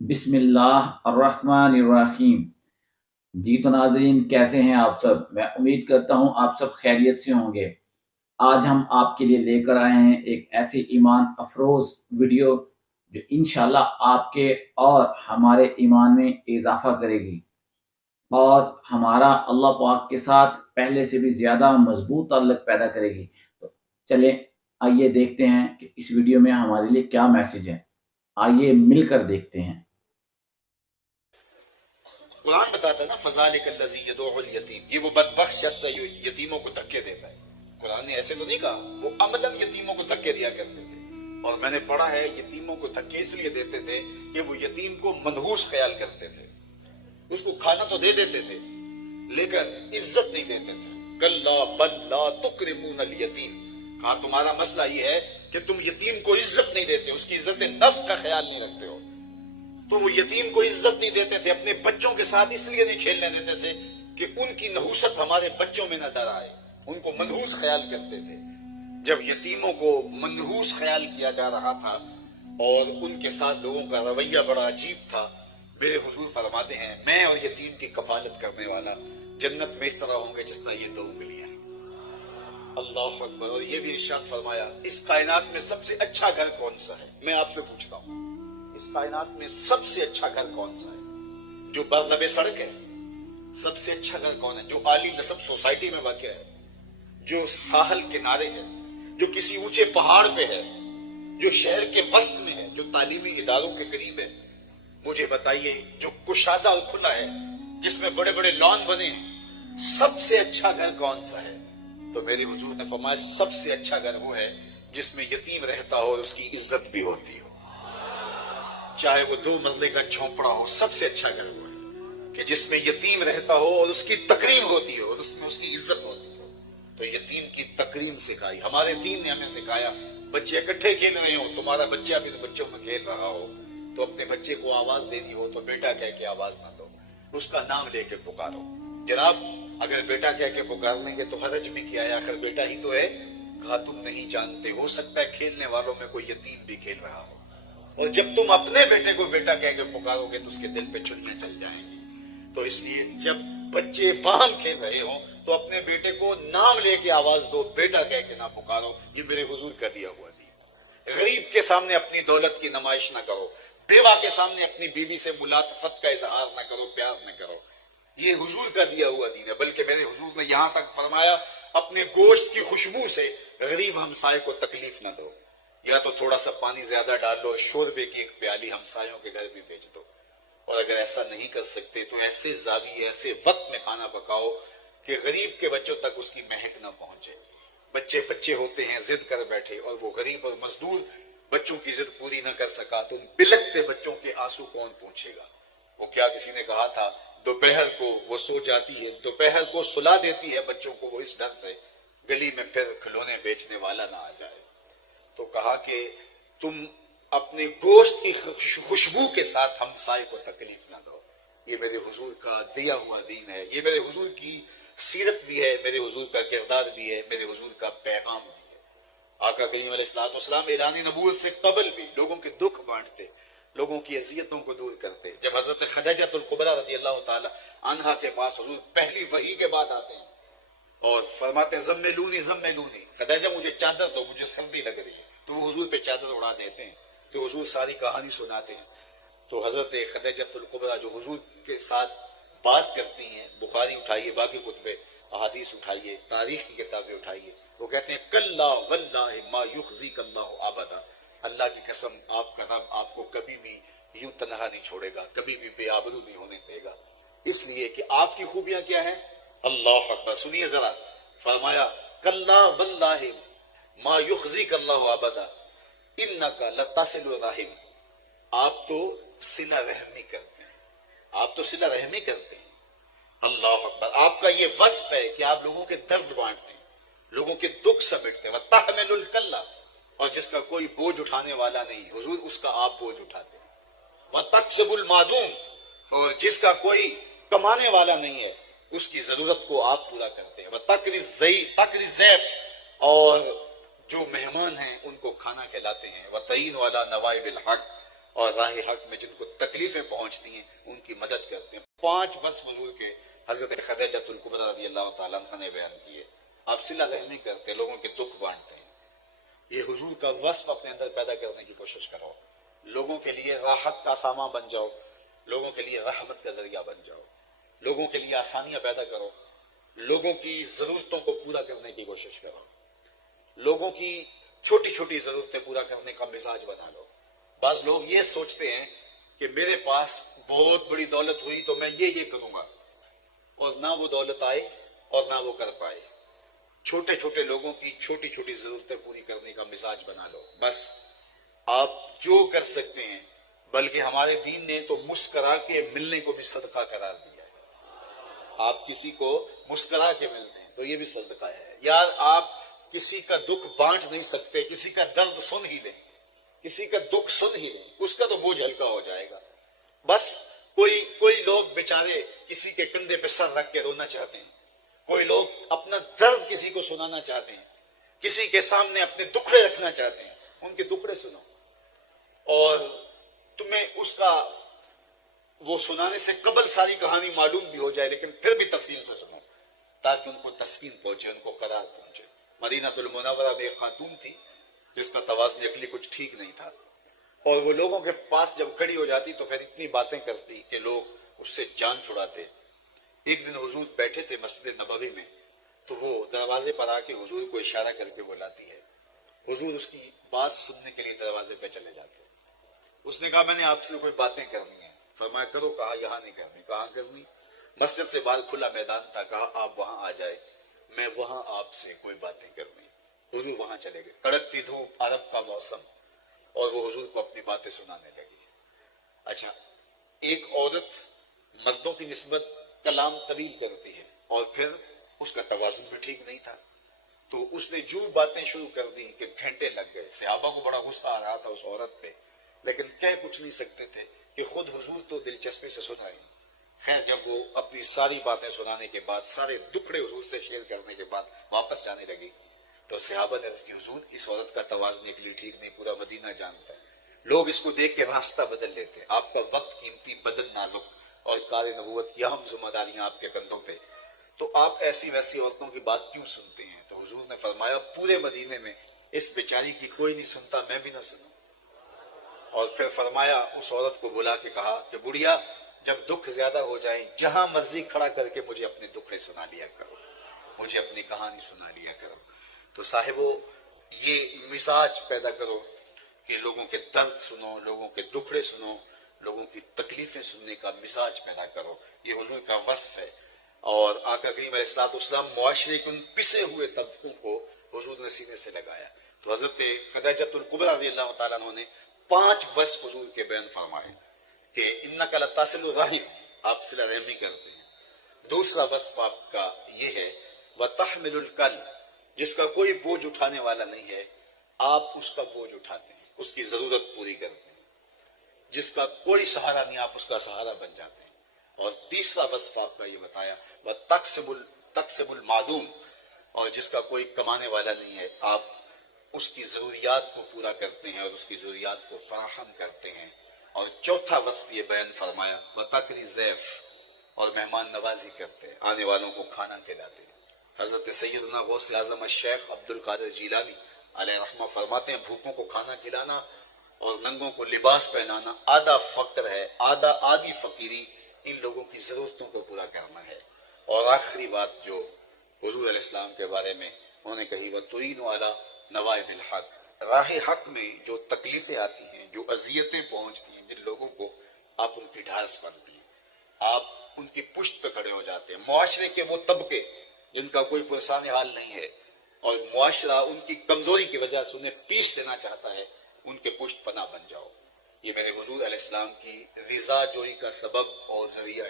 بسم اللہ الرحمن الرحیم۔ جی تو ناظرین، کیسے ہیں آپ سب؟ میں امید کرتا ہوں آپ سب خیریت سے ہوں گے۔ آج ہم آپ کے لیے لے کر آئے ہیں ایک ایسی ایمان افروز ویڈیو جو انشاءاللہ آپ کے اور ہمارے ایمان میں اضافہ کرے گی اور ہمارا اللہ پاک کے ساتھ پہلے سے بھی زیادہ مضبوط تعلق پیدا کرے گی۔ تو چلیں آئیے دیکھتے ہیں کہ اس ویڈیو میں ہمارے لیے کیا میسج ہے۔ آئیے مل کر دیکھتے ہیں۔ قرآن بتاتا ہے نا فذالک الذی یدعو الیتیم، یہ وہ بدبخت شخص ہے جو یتیموں کو دھکے دیتا ہے۔ قرآن نے ایسے تو نہیں کہا، وہ عملاً یتیموں کو دھکے دیا کرتے تھے۔ اور میں نے پڑھا ہے یتیموں کو دھکے اس لیے دیتے تھے کہ وہ یتیم کو منحوس خیال کرتے تھے، اس کو کھانا تو دے دیتے تھے لیکن عزت نہیں دیتے تھے۔ کلا بل لا تکرمون الیتیم، کہا تمہارا مسئلہ یہ ہے کہ تم یتیم کو عزت نہیں دیتے، اس کی عزت نفس کا خیال نہیں رکھتے ہو۔ تو وہ یتیم کو عزت نہیں دیتے تھے، اپنے بچوں کے ساتھ اس لیے نہیں کھیلنے دیتے تھے کہ ان کی نحوست ہمارے بچوں میں نہ ڈر آئے، ان کو منحوس خیال کرتے تھے۔ جب یتیموں کو منحوس خیال کیا جا رہا تھا اور ان کے ساتھ لوگوں کا رویہ بڑا عجیب تھا، میرے حضور فرماتے ہیں میں اور یتیم کی کفالت کرنے والا جنت میں اس طرح ہوں گے جس طرح یہ دو انگلیاں۔ اللہ اکبر۔ اور یہ بھی ارشاد فرمایا اس کائنات میں سب سے اچھا گھر کون سا ہے؟ میں آپ سے پوچھتا ہوں اس کائنات میں سب سے اچھا گھر کون سا ہے؟ جو بر لبے سڑک ہے؟ سب سے اچھا گھر کون ہے؟ جو عالی نسب سوسائٹی میں واقع ہے، جو ساحل کنارے ہے، جو کسی اونچے پہاڑ پہ ہے، جو شہر کے وسط میں ہے، جو تعلیمی اداروں کے قریب ہے؟ مجھے بتائیے جو کشادہ اور کھلا ہے، جس میں بڑے بڑے لان بنے ہیں، سب سے اچھا گھر کون سا ہے؟ تو میرے حضور نے فرمایا سب سے اچھا گھر وہ ہے جس میں یتیم رہتا ہو اور اس کی عزت بھی ہوتی ہو، چاہے وہ 2 مرلے کا جھونپڑا ہو۔ سب سے اچھا گھر وہ ہے کہ جس میں یتیم رہتا ہو اور اس کی تکریم ہوتی ہو اور اس میں اس کی عزت ہوتی ہو۔ تو یتیم کی تکریم سکھائی ہمارے دین نے، ہمیں سکھایا بچے اکٹھے کھیل رہے ہو، تمہارا بچہ بھی بچوں میں کھیل رہا ہو تو اپنے بچے کو آواز دینی ہو تو بیٹا کہہ کے آواز نہ دو، اس کا نام لے کے پکارو۔ جناب اگر بیٹا کہہ کے پکار لیں گے تو حرج بھی کیا ہے، آخر بیٹا ہی تو ہے۔ کہا تم نہیں جانتے، ہو سکتا ہے کھیلنے والوں میں کوئی یتیم بھی کھیل رہا ہو، اور جب تم اپنے بیٹے کو بیٹا کہہ کے پکارو گے تو اس کے دل پہ چڑیاں چل جائیں گی۔ تو اس لیے جب بچے باہم کھیل رہے ہوں تو اپنے بیٹے کو نام لے کے آواز دو، بیٹا کہہ کے نہ پکارو۔ یہ میرے حضور کا دیا ہوا دین۔ غریب کے سامنے اپنی دولت کی نمائش نہ کرو، بیوہ کے سامنے اپنی بیوی سے ملاطفت کا اظہار نہ کرو، پیار نہ کرو۔ یہ حضور کا دیا ہوا دین ہے۔ بلکہ میرے حضور نے یہاں تک فرمایا اپنے گوشت کی خوشبو سے غریب ہمسائے کو تکلیف نہ دو، یا تو تھوڑا سا پانی زیادہ ڈال لو، شوربے کی ایک پیالی ہمسایوں کے گھر بھی بھیج دو۔ اور اگر ایسا نہیں کر سکتے تو ایسے زاویے ایسے وقت میں کھانا پکاؤ کہ غریب کے بچوں تک اس کی مہک نہ پہنچے۔ بچے ہوتے ہیں ضد کر بیٹھے اور وہ غریب اور مزدور بچوں کی ضد پوری نہ کر سکا تو ان بلکتے بچوں کے آنسو کون پوچھے گا؟ وہ کیا کسی نے کہا تھا دوپہر کو وہ سو جاتی ہے، دوپہر کو سلا دیتی ہے بچوں کو وہ اس ڈر سے گلی میں پھر کھلونے بیچنے والا نہ آ جائے۔ تو کہا کہ تم اپنے گوشت کی خوشبو کے ساتھ ہمسائے کو تکلیف نہ دو۔ یہ میرے حضور کا دیا ہوا دین ہے، یہ میرے حضور کی سیرت بھی ہے، میرے حضور کا کردار بھی ہے، میرے حضور کا پیغام بھی ہے۔ آقا کریم علیہ الصلوۃ والسلام اعلان نبوت سے قبل بھی لوگوں کے دکھ بانٹتے، لوگوں کی اذیتوں کو دور کرتے۔ جب حضرت خدیجہ الکبریٰ رضی اللہ تعالی عنہا کے پاس حضور پہلی وحی کے بعد آتے ہیں اور فرماتے ہیں زملونی زملونی، خدیجہ مجھے چادر دو، مجھے سردی لگ رہی ہے، تو وہ حضور پہ چادر اڑا دیتے ہیں، تو حضور ساری کہانی سناتے ہیں۔ تو حضرت خدیجہ الکبریٰ جو حضور کے ساتھ بات کرتی ہیں، بخاری اٹھائیے، باقی کتب احادیث اٹھائیے، تاریخ کی کتابیں اٹھائیے، وہ کہتے ہیں کلا واللہ ما یخزیک اللہ ابدا، اللہ کی قسم آپ کا رب آپ کو کبھی بھی یوں تنہا نہیں چھوڑے گا، کبھی بھی بے آبرو نہیں ہونے دے گا۔ اس لیے کہ آپ کی خوبیاں کیا ہیں؟ اللہ اکبر، سنیے ذرا، فرمایا کلا واللہ ما یخزیک اللہ ابدا انک لتصل الرحم، آپ تو صلہ رحمی کرتے ہیں، آپ تو صلہ رحمی کرتے ہیں۔ اللہ اکبر، آپ کا یہ وصف ہے کہ آپ لوگوں کے درد بانٹتے ہیں، لوگوں کے دکھ سمیٹتے ہیں۔ وَتَحْمِلُ الْكَلَّ، اور جس کا کوئی بوجھ اٹھانے والا نہیں حضور اس کا آپ بوجھ اٹھاتے ہیں۔ وَتَقْسِبُ الْمَعْدُومَ، اور جس کا کوئی کمانے والا نہیں ہے اس کی ضرورت کو آپ پورا کرتے ہیں۔ وَتَقْرِ الضَّيْفَ، اور جو مہمان ہیں ان کو کھانا کھلاتے ہیں۔ وَتَعِينُ عَلَى نَوَائِبِ الْحَقِّ، اور راہ حق میں جن کو تکلیفیں پہنچتی ہیں ان کی مدد کرتے ہیں. 5 وصف حضور کے حضرت خدیجۃ الکبریٰ رضی اللہ تعالیٰ عنہ نے بیان کیے. آپ صلہ رحمی کرتے، لوگوں کے دکھ بانٹتے ہیں. یہ حضور کا وصف اپنے اندر پیدا کرنے کی کوشش کرو. لوگوں کے لیے راحت کا سامان بن جاؤ، لوگوں کے لیے رحمت کا ذریعہ بن جاؤ، لوگوں کے لیے آسانیاں پیدا کرو، لوگوں کی ضرورتوں کو پورا کرنے کی کوشش کرو، لوگوں کی چھوٹی چھوٹی ضرورتیں پورا کرنے کا مزاج بنا لو. بعض لوگ یہ سوچتے ہیں کہ میرے پاس بہت بڑی دولت ہوئی تو میں یہ کروں گا، اور نہ وہ دولت آئے اور نہ وہ کر پائے. چھوٹے چھوٹے لوگوں کی چھوٹی چھوٹی ضرورتیں پوری کرنے کا مزاج بنا لو. بس آپ جو کر سکتے ہیں، بلکہ ہمارے دین نے تو مسکرا کے ملنے کو بھی صدقہ قرار دیا ہے. آپ کسی کو مسکرا کے ملتے ہیں تو یہ بھی صدقہ ہے. یار آپ کسی کا دکھ بانٹ نہیں سکتے، کسی کا درد سن ہی لیں، کسی کا دکھ سن ہی لیں، اس کا تو بوجھ ہلکا ہو جائے گا. بس کوئی لوگ بیچارے کسی کے کندھے پہ سر رکھ کے رونا چاہتے ہیں، کوئی لوگ اپنا درد کسی کو سنانا چاہتے ہیں، کسی کے سامنے اپنے دکھڑے رکھنا چاہتے ہیں. ان کے دکھڑے سنو، اور تمہیں اس کا وہ سنانے سے قبل ساری کہانی معلوم بھی ہو جائے، لیکن پھر بھی تفصیل سے سنو تاکہ ان کو تسکین پہنچے، ان کو قرار پہنچے. مدینہ المنورہ میں ایک خاتون تھی جس کا توازن عقلی کچھ ٹھیک نہیں تھا، اور وہ لوگوں کے پاس جب کھڑی ہو جاتی تو پھر اتنی باتیں کرتی کہ لوگ اس سے جان چھڑاتے. ایک دن حضور بیٹھے تھے مسجد نبوی میں، تو وہ دروازے پر آ کے حضور کو اشارہ کر کے بلاتی ہے. حضور اس کی بات سننے کے لیے دروازے پہ چلے جاتے. اس نے کہا میں نے آپ سے کوئی باتیں کرنی ہیں. فرمایا کرو. کہا یہاں نہیں کرنی. کہاں کرنی؟ مسجد سے باہر کھلا میدان تھا. کہا آپ وہاں آ جائے، میں وہاں آپ سے کوئی باتیں کرنی. حضور وہاں چلے گئے. کڑکتی دھوپ، عرب کا موسم، اور وہ حضور کو اپنی باتیں سنانے لگی. اچھا، ایک عورت مردوں کی نسبت کلام طویل کرتی ہے، اور پھر اس کا توازن بھی ٹھیک نہیں تھا، تو اس نے جو باتیں شروع کر دی کہ گھنٹے لگ گئے. صحابہ کو بڑا غصہ آ رہا تھا اس عورت پہ، لیکن کہہ کچھ نہیں سکتے تھے کہ خود حضور تو دلچسپی سے سنائیں. خیر، جب وہ اپنی ساری باتیں سنانے کے بعد، سارے دکھڑے حضور سے شیئر کرنے کے بعد واپس جانے لگی، تو صحابہ نے عرض کی حضور اس عورت کا توازن کے لیے ٹھیک نہیں، پورا مدینہ جانتا ہے، لوگ اس کو دیکھ کے راستہ بدل لیتے. آپ کا وقت قیمتی، بدن نازک، اور کار نبوت کی اہم ذمہ داریاں آپ کے کندھوں پہ، تو آپ ایسی ویسی عورتوں کی بات کیوں سنتے ہیں؟ تو حضور نے فرمایا پورے مدینے میں اس بیچاری کی کوئی نہیں سنتا، میں بھی نہ سنوں. اور پھر فرمایا اس عورت کو بلا کے کہا کہ بڑھیا، جب دکھ زیادہ ہو جائیں جہاں مرضی کھڑا کر کے مجھے اپنے دکھڑے سنا لیا کرو، مجھے اپنی کہانی سنا لیا کرو. تو صاحبو، یہ مزاج پیدا کرو کہ لوگوں کے درد سنو، لوگوں کے دکھڑے سنو، لوگوں کی تکلیفیں سننے کا مزاج پیدا کرو. یہ حضور کا وصف ہے. اور آقا کریم علیہ الصلوۃ والسلام معاشرے کے ان پسے ہوئے طبقوں کو حضور نے سینے سے لگایا. تو حضرت خدیجۃ الکبریٰ رضی اللہ تعالیٰ عنہ نے 5 وصف حضور کے بیان فرمائے کہ انک لتصل الرحم، آپ صلہ رحمی کرتے ہیں. دوسرا وصف آپ کا یہ ہے وتحمل الکل، جس کا کوئی بوجھ اٹھانے والا نہیں ہے، آپ اس کا بوجھ اٹھاتے ہیں، اس کی ضرورت پوری کرتے ہیں. جس کا کوئی سہارا نہیں، آپ اس کا سہارا بن جاتے ہیں. اور تیسرا وصف آپ کا یہ بتایا وتکسب المعدوم، اور جس کا کوئی کمانے والا نہیں ہے، آپ اس کی ضروریات کو پورا کرتے ہیں اور اس کی ضروریات کو فراہم کرتے ہیں. اور چوتھا وصف یہ بیان فرمایا وتقری الضیف، اور مہمان نوازی کرتے ہیں، آنے والوں کو کھانا کھلاتے ہیں. حضرت سیدنا غوث اعظم الشیخ عبد القادر جیلانی علیہ رحمہ فرماتے ہیں بھوکوں کو کھانا کھلانا اور ننگوں کو لباس پہنانا آدھا فقر ہے، آدھی فقیری ان لوگوں کی ضرورتوں کو پورا کرنا ہے. اور آخری بات جو حضور علیہ السلام کے بارے میں انہوں نے کہی وَتُعِينُ عَلَى نَوَائِبِ الْحَقِّ، راہ حق میں جو تکلیفیں آتی ہیں، جو اذیتیں پہنچتی ہیں، جن لوگوں کو آپ ان کی ڈھارس بنتی ہیں، آپ ان کی پشت پہ کھڑے ہو جاتے ہیں. معاشرے کے وہ طبقے جن کا کوئی پرسان حال نہیں ہے اور معاشرہ ان کی کمزوری کی وجہ سے انہیں پیش دینا چاہتا ہے، ان کے پشت پناہ بن جاؤ. یہ میرے حضور علیہ السلام کی رضا جوئی کا سبب اور ذریعہ ہے.